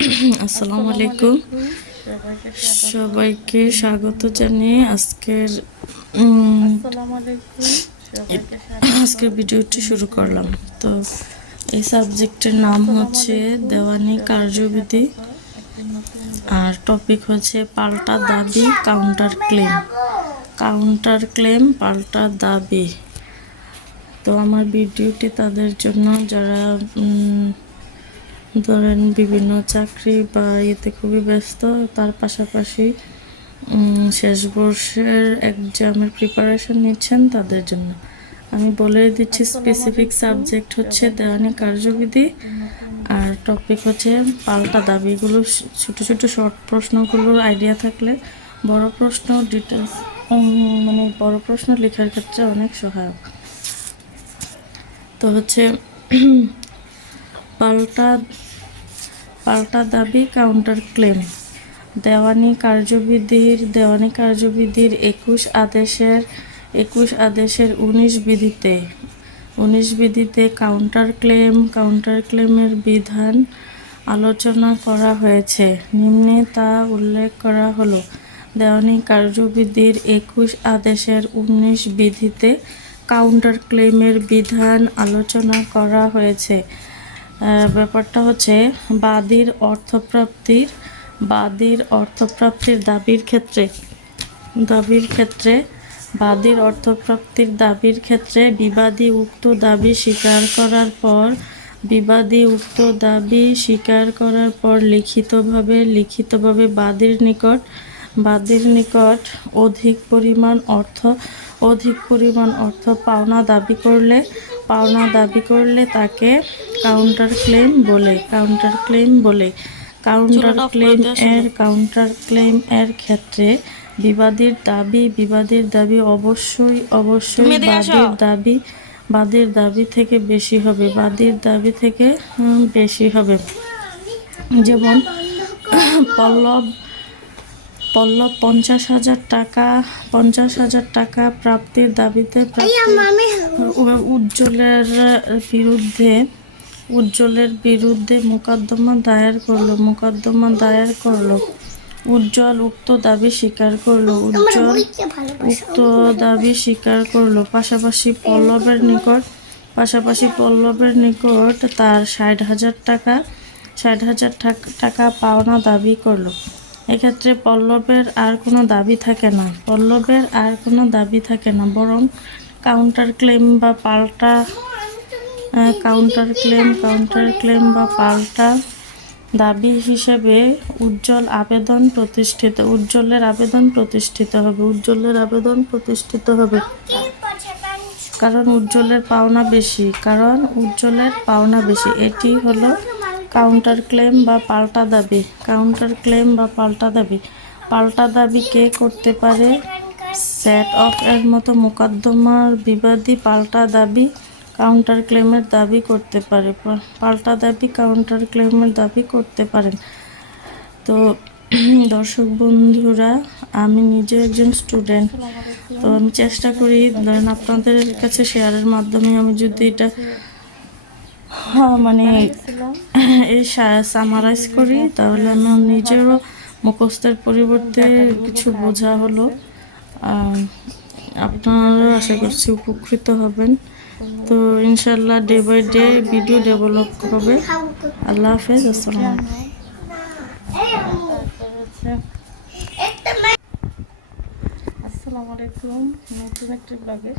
আসসালামু আলাইকুম, সবাইকে স্বাগত জানিয়ে আজকের ভিডিওটি শুরু করলাম। তো এই সাবজেক্টের নাম হচ্ছে দেওয়ানি কার্যবিধি, আর টপিক হচ্ছে পাল্টা দাবি, কাউন্টার ক্লেম, পাল্টা দাবি। তো আমার ভিডিওটি তাদের জন্য যারা ধরেন বিভিন্ন চাকরি বা ইয়েতে খুবই ব্যস্ত, তার পাশাপাশি শেষ বর্ষের এক্সামের প্রিপারেশন নিচ্ছেন, তাদের জন্য আমি বলে দিচ্ছি। স্পেসিফিক সাবজেক্ট হচ্ছে দেওয়ানি কার্যবিধি, আর টপিক হচ্ছে পাল্টা দাবি। এগুলো ছোটো ছোটো শর্ট প্রশ্নগুলোর আইডিয়া থাকলে বড় প্রশ্ন ডিটেলস বড় প্রশ্ন লেখার ক্ষেত্রে অনেক সহায়ক। তো হচ্ছে পাল্টা দাবি, কাউন্টার ক্লেম। দেওয়ানি কার্যবিধির 21 আদেশের 19 বিধিতে কাউন্টার ক্লেমের বিধান আলোচনা করা হয়েছে। নিম্নে তা উল্লেখ করা হলো। দেওয়ানি কার্যবিধির 21 আদেশের 19 বিধিতে কাউন্টার ক্লেমের বিধান আলোচনা করা হয়েছে। ব্যাপারটা হচ্ছে বাদীর অর্থপ্রাপ্তির দাবির ক্ষেত্রে বিবাদী উক্ত দাবি স্বীকার করার পর লিখিতভাবে বাদীর নিকট অধিক পরিমাণ অর্থ পাওনা দাবি করলে তাকে কাউন্টার ক্লেম বলে। কাউন্টার ক্লেম এর ক্ষেত্রে বিবাদীর দাবি অবশ্যই বাদীর দাবি থেকে বেশি হবে। যেমন পল্লব 50,000 টাকা প্রাপ্তির দাবিতে উজ্জ্বলের বিরুদ্ধে মোকদ্দমা দায়ের করলো। উজ্জ্বল উক্ত দাবি স্বীকার করলো। পাশাপাশি পল্লবের নিকট তার 60,000 পাওনা দাবি করলো। এক্ষেত্রে পল্লবের আর কোনো দাবি থাকে না, বরং কাউন্টার ক্লেম বা পাল্টা দাবি হিসেবে উজ্জ্বলের আবেদন প্রতিষ্ঠিত হবে। কারণ উজ্জ্বলের পাওনা বেশি। এটি হলো কাউন্টার ক্লেম বা পাল্টা দাবি। পাল্টা দাবি কে করতে পারে? সেট অফ এর মতো মোকদ্দমার বিবাদী পাল্টা দাবি কাউন্টার ক্লেমের দাবি করতে পারে। তো দর্শক বন্ধুরা, আমি নিজে একজন স্টুডেন্ট, তো আমি চেষ্টা করি ধরেন আপনাদের কাছে শেয়ারের মাধ্যমে আমি যদি এটা এই সামারাইজ করি, তাহলে আমার নিজেরও মুখস্থের পরিবর্তে কিছু বোঝা হলো। আপনারা আশা করছি উপকৃত হবেন। তো ইনশাল্লাহ day by day video develop হবে। আল্লাহ হাফেজ, আসসালামু আলাইকুম। নতুন একটি ব্লগে